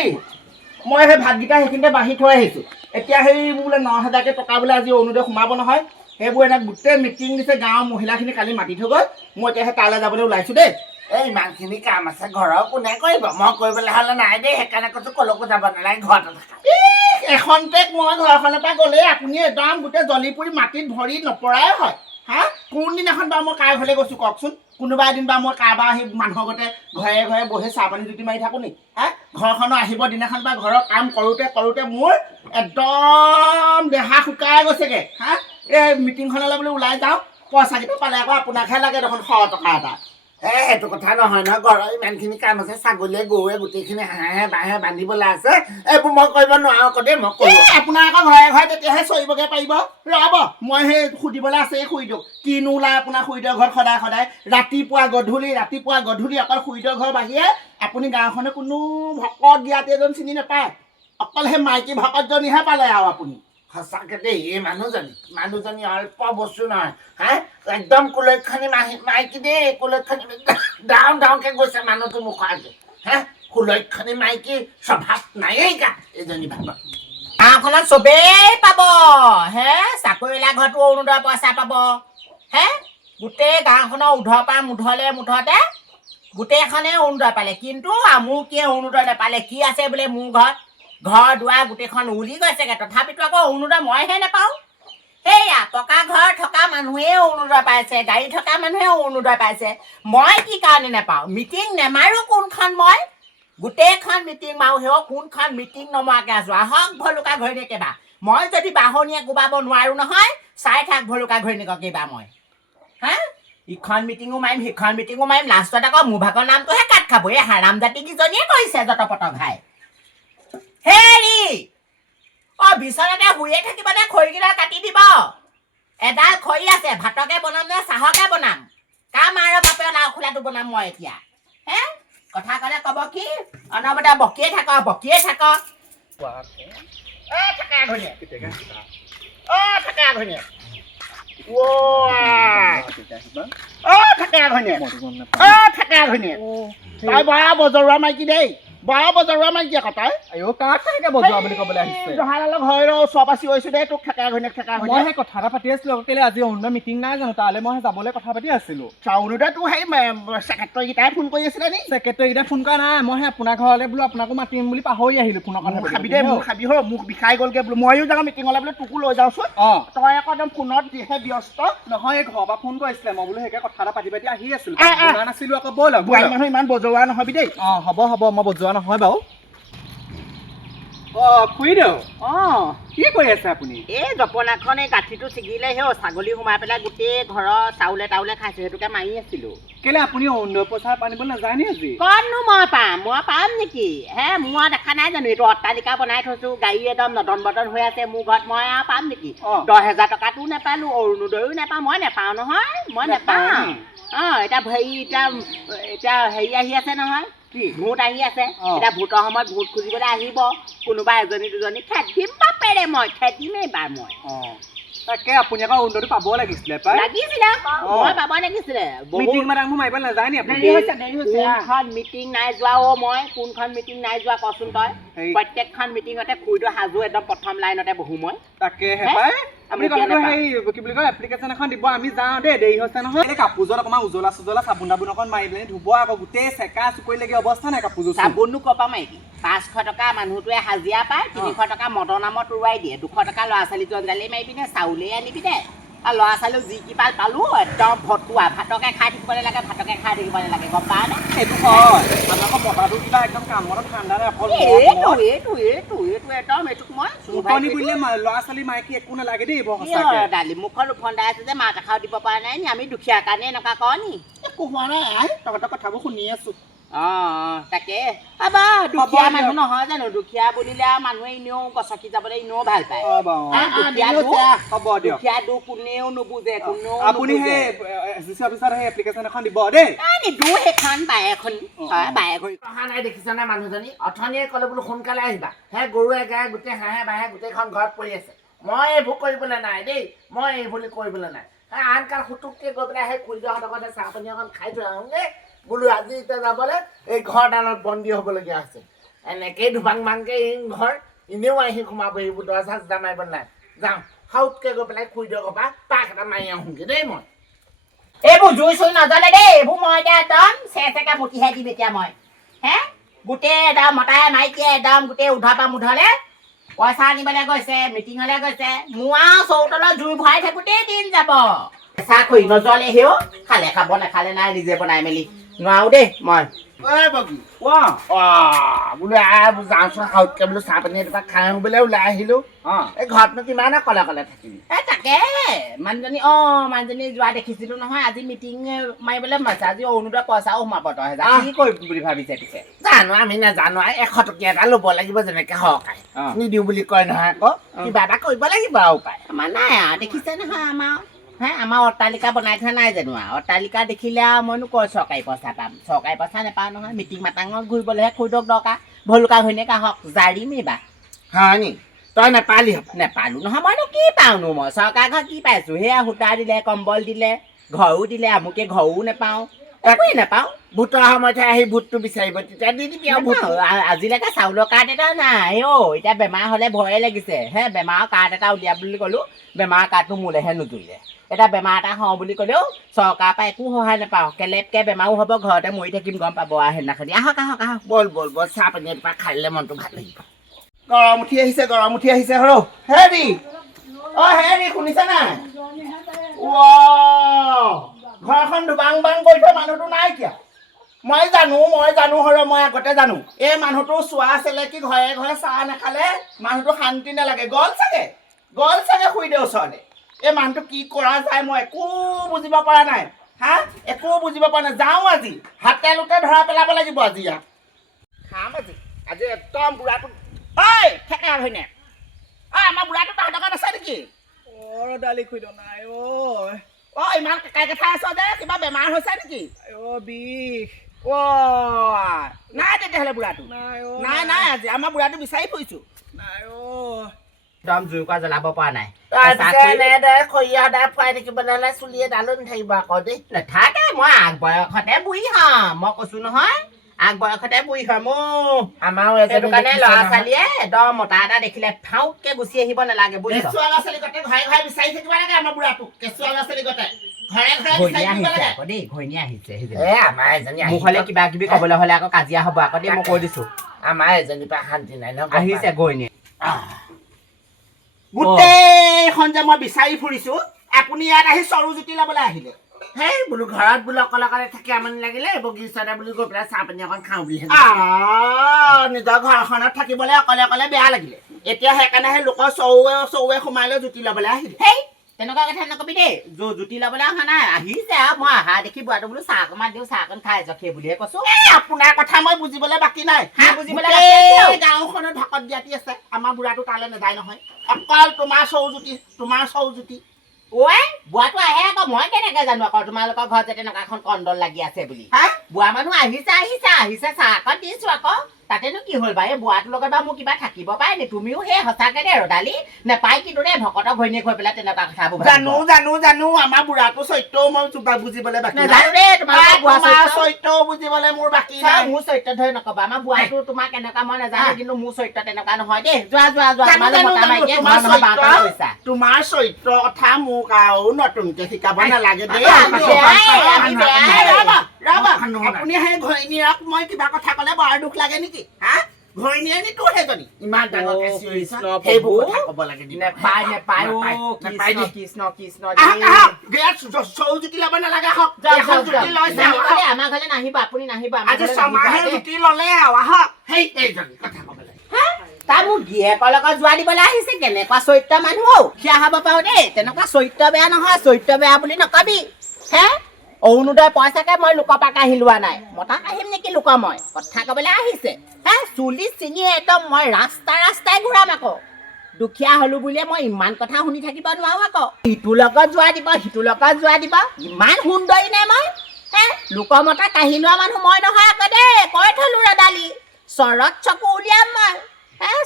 হেৰি মই সেই ভাতকেইটা সেইখিনিতে বাঢ়ি থৈ আহিছোঁ এতিয়া সেই বোলে 9,000কে টকা বোলে আজি অৰুণোদয় সোমাব নহয় সেইবোৰ এনে গোটেই মিটিং দিছে গাঁৱৰ মহিলাখিনি কালি মাতি থৈ গ'ল মই এতিয়া সেই তালৈ যাবলৈ ওলাইছোঁ দেই এই ইমানখিনি কাম আছে ঘৰৰ কোনে কৰিব মই কৰিবলৈ হ'লে নাই দেই সেইকাৰণে কৈছোঁ কলৈকো যাব নালাগে ঘৰতে থাকা এখনতে মই ঘৰখনৰ পৰা গ'লেই আপুনি একদম গোটেই জ্বলি পুৰি মাটিত ভৰি নপৰাই হয় হা কোনদিনাখন বাৰু মই কাৰ ঘৰলৈ গৈছোঁ কওকচোন কোনোবা এদিন বা মই কাৰোবাৰ সেই মানুহৰ আগতে ঘৰে ঘৰে বহি চাহ পানী জুতি মাৰি থাকোঁ নি হা ঘৰখনৰ আহিব দিনাখন বা ঘৰৰ কাম কৰোঁতে মোৰ একদম দেহা শুকাই গৈছেগৈ হা এই মিটিংখনলৈ বোলে ওলাই যাওঁ পইচাকেইটা পালে আকৌ আপোনাকহে লাগে দেখোন 100 টকা এটা সেইটো কথা নহয় নহয় ঘৰৰ ইমানখিনি কাম আছে ছাগলীয়ে গৰুৱে গোটেইখিনি হাঁহে বাঁহে বান্ধিবলৈ আছে এইবোৰ মই কৰিব নোৱাৰোঁ আকৌ দেই মই কৰোঁ আপোনাৰ আকৌ ঘৰে ঘৰে তেতিয়াহে চৰিবগৈ পাৰিব ৰ'ব মই সেই সুধিবলৈ আছে শুই দিয়ক কিনো ওলাই আপোনাৰ সূৰ্যৰ ঘৰত সদায় ৰাতিপুৱা গধূলি অকল সূৰ্যৰ ঘৰ বাহিৰে আপুনি গাঁওখনে কোনো ভকত জ্ঞাতি এজন চিনি নাপায় অকল সেই মাইকী ভকতজনীহে পালে আৰু আপুনি সঁচাকৈ দেই এই মানুহজনী অল্প বস্তু নহয় হা একদম কুলক্ষণী মাইকী দেই কুলক্ষণী ডাঙৰকৈ গৈছে মানুহটো মুখৰ আগত হা কুলক্ষণী মাইকী স্বভাৱ নায়েই গা এজনী ভাগত গাঁওখনত চবেই পাব হে চাকৰিলা ঘৰতো অৰুণোদয় পইচা পাব হে গোটেই গাঁওখনৰ উধৰ পৰা মুধতে গোটেইখনে অৰুণোদয় পালে কিন্তু আমুকিয়ে অৰুণোদয় নাপালে কি আছে বোলে মোৰ ঘৰ দুৱাৰ গোটেইখন উলি গৈছেগৈ তথাপিতো আকৌ অৰুণোদয় মইহে নাপাওঁ সেয়া পকা ঘৰ থকা মানুহে অৰুণোদয় পাইছে গাড়ী থকা মানুহে অৰুণোদয় পাইছে মই কি কাৰণে নাপাওঁ মিটিং নেমাৰোঁ কোনখন মই গোটেইখন মিটিং মাৰো সেও কোনখন মিটিং নমৰাকৈ আছোঁ আহক ভলুকা ঘৈণীয়েকেইবা মই যদি বাহনীয়ে কোবাব নোৱাৰোঁ নহয় চাই থাক ভলুকা ঘৈণীয়েকেইবা মই হা ইখন মিটিঙো মাৰিম সিখন মিটিঙো মাৰিম লাষ্টত আকৌ মোৰ ভাগৰ নামটোহে কাট খাব এই হাৰাম জাতিকেইজনীয়ে কৰিছে যতপত ঘাই হেৰি বিচনাতে শুয়ে থাকিবনে খৰিকেইডাল কাটি দিব এডাল খৰি আছে ভাতকে বনাম নে চাহকে বনাম কাম আৰু বাপে লাও খোলাটো বনাম মই এতিয়া হে কথা ক'লে ক'ব কি অনবৰতে বকিয়ে থাক তই বৰা বজৰুৱা মাইকী দেই বৰা বজৰুৱা মাইকী আকৌ তই কাক কেনেকৈ বজোৱা বুলি ক'বলৈ আহিছে জহালালৰ ঘৰৰ ওচৰ পাছি হৈছোঁ দেই তোক ঠেকা ঘৈণীয়েক মই সেই কথা এটা পাতি আছিলোঁ কেলৈ আজি অৰুণোদয় মিটিং নাই জানো তালৈ মই যাবলৈ কথা পাতি আছিলোঁ অৰুণোদয় তোৰ সেই ছেক্ৰেটৰীকেইটাই ফোন কৰি আছিলে নি ছেক্ৰেটৰীকেইটাই ফোন কৰা নাই মই আপোনাৰ ঘৰলৈ বোলো আপোনাকো মাতিম বুলি পাহৰি আহিলোঁ ফোনৰ কথা খাবি দে মোক খাবি হ মোক বিষাই গ'লগৈ বোলো ময়ো যাওঁ মিটিঙলৈ বোলে তোকো লৈ যাওঁচোন তই আকৌ একদম ফোনত যিহে ব্যস্ত নহয় এই ঘৰৰ পৰা ফোন কৰিছিলে মই বোলো সেইকে কথা এটা পাতি আহি আছিলোঁ নাছিলোঁ আকৌ ব'ল বোৱাৰী মানুহ ইমান বজৰুৱা নহবি দেই হ'ব মই বজোৱা নহয় বাৰু খুৰীদেউ কি কৰি আছে আপুনি এই জপনাখন এই গাঁঠিটো ছিগিলে সেই ছাগলী সোমাই পেলাই গোটেই ঘৰৰ চাউলে খাইছোঁ সেইটোকে মাৰি আছিলোঁ কেলে আপুনি অৰুণোদয় পইচা আনিব নাযায় নি আজি ক'তনো মই পাম নেকি হে মোৰ দেখা নাই জানো এইটো অট্টালিকা বনাই থৈছোঁ গাড়ী একদম নদন বদন হৈ আছে মোৰ ঘৰত মই আৰু পাম নেকি 10,000 টকাটো নাপালোঁ অৰুণোদয়ো নাপাওঁ মই নাপাওঁ নহয় মই নাপাওঁ এতিয়া হেৰি আহি আছে নহয় ভোট আহি আছে এতিয়া ভোটৰ সময়ত ভোট খুজিবলৈ আহিব কোনোবা এজনী দুজনী খেদিম বাপেৰে মই খেদিম এইবাৰ মই তাকে আপুনি আকৌ অৰুণোদয়টো পাব লাগিছিলে মই পাব লাগিছিলে মিটিং মাটাংবোৰ মাৰিব নাযায় নি আপুনি কোনখন মিটিং নাই যোৱা কোনখন মিটিং নাই যোৱা কচোন তই প্ৰত্যেকখন মিটিঙতে খুইটো সাজু একদম প্ৰথম লাইনতে বহো মই তাকেহে পাই আপুনি কথাটো হেৰি কি বুলি কয় এপ্লিকেশ্যন এখন দিব আমি যাওঁ দেই দেৰি হৈছে নহয় এই কাপোৰযোৰত অকণমান উজলা চাবোন তাবোন অকণ মাৰি পেলাই ধুব আকৌ গোটেই চেকা চুকৰিলৈকে অৱস্থা নাই কাপোৰযোৰ চাবোননো ক'ৰ পৰা মাৰিবি 500 টকা মানুহটোৱে হাজিৰা পায় 300 টকা মদৰ নামত উৰুৱাই দিয়ে 200 টকা ল'ৰা ছোৱালী জঞ্জালেই মাৰিবি নে চাউলেই আনিবি দে আৰু ল'ৰা ছোৱালীও যি কি পালোঁ একদম ভতুৱা ভাতকে খাই থাকিব নালাগে গম পাৱ নে সেইটো হয় আকৌ মতাটো কিবা একদম কামত ঠাণ্ডা নাই অকল এইটো একদম এইটোক মই বুলিলে ল'ৰা ছোৱালী মাইকী একো নালাগে দেই দালি মুখত উফন্দাই আছে যে মাত এষাৰ দিব পৰা নাই নি আমি দুখীয়া কাৰণে এনেকুৱা কওঁ নি একো হোৱা নাই তহঁতৰ কথাবোৰ শুনি আছোঁ তাকে দুখীয়া মানুহ নহয় জানো দুখীয়া বুলিলে আৰু মানুহে এনেও গছকি যাবলৈ এনেও ভাল পায় দুখীয়া দুখ কোনেও নুবুজে আপুনি সেই এছডিচি অফিচত সেই এপ্লিকেশ্যন এখন দিব দেই সেইখন বায়েক অহা নাই দেখিছানে মানুহজনী অথনিয়ে ক'লে বোলো সোনকালে আহিবা সেই গৰুৱে গায়ে গোটেই হাঁহে বাঁহে গোটেইখন ঘৰত পৰি আছে মই এইবোৰ কৰিবলৈ নাই দেই মই এইবোৰ কৰিবলৈ নাই আনকাল সুতুককৈ গৈ পেলাই সেই খুৰীদেউহঁতৰ ঘৰতে চাহ পানী অকণ খাই থৈ আহোঁগৈ বোলো আজি এতিয়া যাবলৈ এই ঘৰডালত বন্দী হ'বলগীয়া আছে এনেকেই ধুবাং মাংকে ঘৰ এনেও আহি সোমাব এইবোৰ দৰজা চজা মাৰিব নাই যাওঁ হাউতকৈ গৈ পেলাই খুই দিয়ক বা পাক এটা মাৰি আহোঁগৈ দেই মই এইবোৰ জুই চুই নজ্বলে দেই এইবোৰ মই এতিয়া একদম চেচেকে মুঠিহে দিম এতিয়া মই হে গোটেই একদম মতাই মাইকীয়ে একদম গোটেই উধৰ পৰা মুধলে পইচা আনিবলৈ গৈছে মিটিঙলৈ গৈছে মোৰ আৰু চৌতলত জুই ভৰাই থাকোঁতেই দিন যাব চাহ খৰি নজ্বলে সেও খালে খাব নাখালে নাই নিজে বনাই মেলি নোৱাৰো দেই মই ঐ বগী বোলো যাওঁচোন হাউতকৈ বোলো চাহ পানী এটুপা খাই আহোঁ বোলে ওলাই আহিলোঁ এই ঘৰতনো কিমান অকলে অকলে থাকিবি তাকে মানুহজনী মানুহজনী যোৱা দেখিছিলো নহয় আজি মিটিং মাৰিবলৈ মাৰিছে আজি অৰুণোদয় পইচাও সোমাব 10,000 কি কৰিম বুলি ভাবিছে পিছে জানো আমি নাজানো 100 টকীয়া এটা ল'ব লাগিব যেনেকে সহকাৰে নিদিওঁ বুলি কয় নহয় আকৌ কিবা এটা কৰিব লাগিব আৰু উপায় আমাৰ নাই আৰু দেখিছে নহয় আমাৰ অট্টালিকা বনাই থোৱা নাই জানো আৰু অট্টালিকা দেখিলে আৰু মইনো কৈ চৰকাৰী পইচা পাম চৰকাৰী পইচা নাপাওঁ নহয় মিটিং মাটাঙত ঘূৰিবলৈহে খুদক দৰকাৰ ভলুকা ঘৈণীয়েক আহক জাৰিম এইবাৰ হয় নি তই নাপালি হ'ব নেপালো নহয় মইনো কি পাওঁনো মই চৰকাৰ ঘৰ কি পাইছো সেয়া সূতা দিলে কম্বল দিলে ঘৰো দিলে আমুকে ঘৰো নাপাওঁ একোৱেই নাপাওঁ ভোটৰ সময়তহে আহি ভোটটো বিচাৰিব তেতিয়া দি দিবি আৰু ভোট আজিলৈকে চাউলৰ কাৰ্ড এটা নাই এতিয়া বেমাৰ হ'লে ভয়ে লাগিছে হে বেমাৰৰ কাৰ্ড এটা উলিয়া বুলি ক'লো বেমাৰৰ কাৰ্ডটো মোলৈহে নুজুৰিলে এটা বেমাৰ এটা হওঁ বুলি ক'লেও চৰকাৰৰ পৰা একো সহায় নাপাওঁ কেলেপকে বেমাৰো হ'ব ঘৰতে মৰি থাকিম গম পাব আৰু সেইদিনাখনি আহক বল চাহ পানী এটুপা খাই দিলে মনটো ভাল লাগিব গৰম উঠি আহিছে সৰ হেৰি হেৰি শুনিছা নাই ঘৰখন ধুবাং বাং কৰি থৈ মানুহটো নাই কিয়া মই জানো সৰ মই আগতে জানো এই মানুহটো চোৱা চেলেকি ঘৰে ঘৰে চাহ নাখালে মানুহটো শান্তি নালাগে গ'ল চাগে শুই দে ওচৰতে এই মানুহটো কি কৰা যায় মই একো বুজিব পৰা নাই একো বুজিব পৰা নাই যাওঁ আজি হাতে লোকে ধৰা পেলাব লাগিব আজি ইয়াক খাম আজি একদম বুঢ়াটো ঠেকা হয়নে আমাৰ বুঢ়াটো তাহাঁতৰ দোকান আছে নেকি দালি খুই নাই ইমান কাকাই কথা আছ যে কিবা বেমাৰ হৈছে নেকি বিষ নাই তেতিয়াহ'লে বুঢ়াটো নাই আজি আমাৰ বুঢ়াটো বিচাৰি ফুৰিছো নাই একদম জুইকুৰা জ্বলাব পৰা নাই খৰিয়া সদায় ফুৱাই থাকিবলৈ হ'লে চুলিয়ে ডালো নাথাকিব আকৌ দেই নাথাকে মই আগ বয়সতে বুঢ়ী হম মই কৈছো নহয় আগ বয়সতে বুঢ়ী হম আমাৰো সেইটো কাৰণে ল'ৰা ছোৱালীয়ে একদম মতা এটা দেখিলে ফাউকে গুচি আহিব নালাগে বুজিছ কেঁচুৱা ল'ৰা ছোৱালী গতে ঘৰে ঘৰে বিচাৰি থাকিব লাগে আমাৰ বুঢ়াটোক কেঁচুৱা ল'ৰা ছোৱালী গতে ঘৰে ঘৰে বিচাৰি থাকিব লাগে আকৌ দেই ঘৈণী আহিছে আমাৰ এজনী মোক হ'লে কিবা কিবি ক'বলৈ হ'লে আকৌ কাজিয়া হ'ব আকৌ দেই মই কৈ দিছো আমাৰ এজনীৰ পৰা শান্তি নাই ন আহিছে ঘৈণী গোটেইখন যে মই বিচাৰি ফুৰিছো আপুনি ইয়াত আহি চৰু জুতি ল'বলৈ আহিলে হেই বোলো ঘৰত বোলো অকলে অকলে থাকি আমনি লাগিলে বগিচাতে বুলি গৈ পেলাই চাহ পানী অকণ খাওঁ বুলি নিজৰ ঘৰখনত থাকিবলৈ অকলে অকলে বেয়া লাগিলে এতিয়া সেইকাৰণে সেই লোকৰ চৌৱে সোমাই লৈ জুতি ল'বলৈ আহিলে হেই তেনেকুৱা কথা নকবি দেই জুতি ল'বলৈ অহা নাই আহিছে আৰু মই অহা দেখি বুঢ়াটো বোলো চাহ অকণমান দিওঁ চাহ অকণ খাই যাওক সেই বুলিহে কৈছো আপোনাৰ কথা মই বুজিবলৈ বাকী নাই বুজিবলৈ গাঁওখনত ঢাকত দিয়াতি আছে আমাৰ বুঢ়াটো তালৈ নাযায় নহয় অকল তোমাৰ চৌ জুতি বুঢ়াটো আহে আকৌ মই কেনেকে জানো আকৌ তোমালোকৰ ঘৰত যে তেনেকুৱা এখন কণ্ডল লাগি আছে বুলি বুঢ়া মানুহ আহিছে চাহ অকণ দিছো আকৌ তাতেনো কি হ'ল বাৰু এই বুঢ়াটোৰ লগত বাৰু মোৰ কিবা থাকিব পাৰে নি তুমিও সেই সঁচাকে দে ৰদালি নেপাই কিন্তু দেই ভকতৰ ঘৈণীয়েক হৈ পেলাই তেনেকুৱা কথাবোৰ জানো আমাৰ বুঢ়াটো চৰিত্ৰও মই বুজিবলৈ বাকী নাজানো দেই তোমালোকৰ চৰিত্ৰও বুজিবলৈ মোৰ বাকী নাই মোৰ চৰিত্ৰ ধৰি নকবা আমাৰ বুঢ়াটো তোমাৰ কেনেকুৱা মই নাজানো কিন্তু মোৰ চৰিত্ৰ তেনেকুৱা নহয় দেই যোৱা তোমাৰ চৰিত্ৰ কথা মোক আৰু নতুনকে শিকাব নালাগে দেই আপুনি সেই ঘৈণীয়েক মই কিবা কথা ক'লে বৰ দুখ লাগে নেকি ঘৈণীয়েক নি তোৰ সেইজনী ইমান ডাঙৰকে চিঞৰিছা সেইবোৰ কথা ক'ব লাগে নেপায় কৃষ্ণ চৌ জুতি ল'ব নালাগে আহক আমাৰ ঘৰলৈ নাহিব আপুনি নাহিব আজি ছমাহে জুতি ল'লে আৰু আহক সেই এইজনী কথা ক'ব লাগে তাৰ মোৰ গিয়েকৰ লগত যোৱা দিবলৈ আহিছে কেনেকুৱা চৰিত্ৰ মানুহ সেয়া হ'ব পাৰো দেই তেনেকুৱা চৰিত্ৰ বেয়া নহয় চৰিত্ৰ বেয়া বুলি নকবি হে অৰুণোদয় পইচাকে মই লোকৰ পৰা কাঢ়ি লোৱা নাই মতা কাঢ়িম নেকি লোকৰ মই কথা ক'বলৈ আহিছে হে চুলি চিঙি একদম মই ৰাস্তাই ঘূৰাম আকৌ দুখীয়া হ'লো বুলিয়ে মই ইমান কথা শুনি থাকিব নোৱাৰো আকৌ ইটোৰ লগত যোৱা দিব ইমান সুন্দৰী নে মই হে লোকৰ মতা কাঢ়ি লোৱা মানুহ মই নহয় আকৌ দেই কৈ থলো ৰদালি চৰত চকু উলিয়াম মই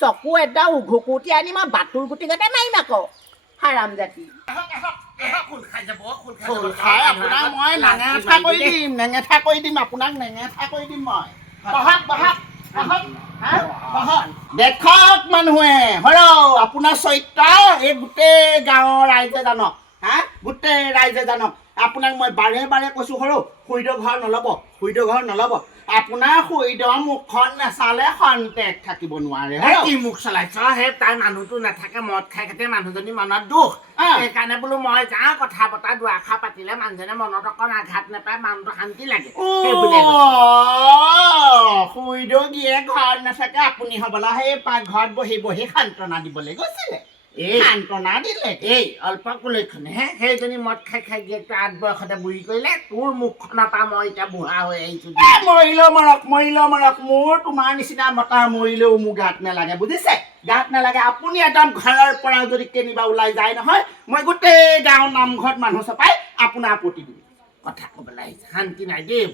চকু একদম ঘুকুটি আনি মই বাটুৰ গুটি গতে মাৰিম আকৌ হাৰাম জাতি নেঙেঠা কৰি দিম আপোনাক নেঙেঠা কৰি দিম মই বহক দেখক মানুহে হৰ আপোনাৰ চৰিত্ৰ এই গোটেই গাঁৱৰ ৰাইজে জানক গোটেই ৰাইজে জানক আপোনাক মই বাৰে বাৰে কৈছোঁ সৰু সূৰ্য ঘৰ নল'ব আপোনাৰ সূৰ্য মুখখন নেচালে সন্তেক থাকিব নোৱাৰে কি মুখ চলাইছ সেই তাই মানুহটো নাথাকে মদ খাই খাতে মানুহজনী মনত দুখ সেইকাৰণে বোলো মই যাওঁ কথা বতৰা দুআষাৰ পাতিলে মানুহজনে মনত অকণ আঘাত নাপায় মানুহটো শান্তি লাগে সূৰ্য গিয়ে ঘৰত নাথাকে আপুনি হ'বলা সেই ঘৰত বহি বহি সান্তনা দিবলৈ গৈছিলে সান্তনা দিলে এই অল্প কুলক্ষণে সেইজনী মদ খাই খাই গিয়েকটো 8 বয়সতে বুঢ়ী কৰিলে তোৰ মুখখনৰ পৰা মই এতিয়া বুঢ়া হৈ আহিছো মৰিলেও মৰক মোৰ তোমাৰ নিচিনা মতা মৰিলেও মোৰ গাত নালাগে বুজিছে গাত নালাগে আপুনি একদম ঘৰৰ পৰা যদি কেনিবা ওলাই যায় নহয় মই গোটেই গাঁৱৰ নামঘৰত মানুহ চপাই আপোনাৰ আপত্তি দিম কথা ক'বলৈ আহিছে শান্তি নাই দেই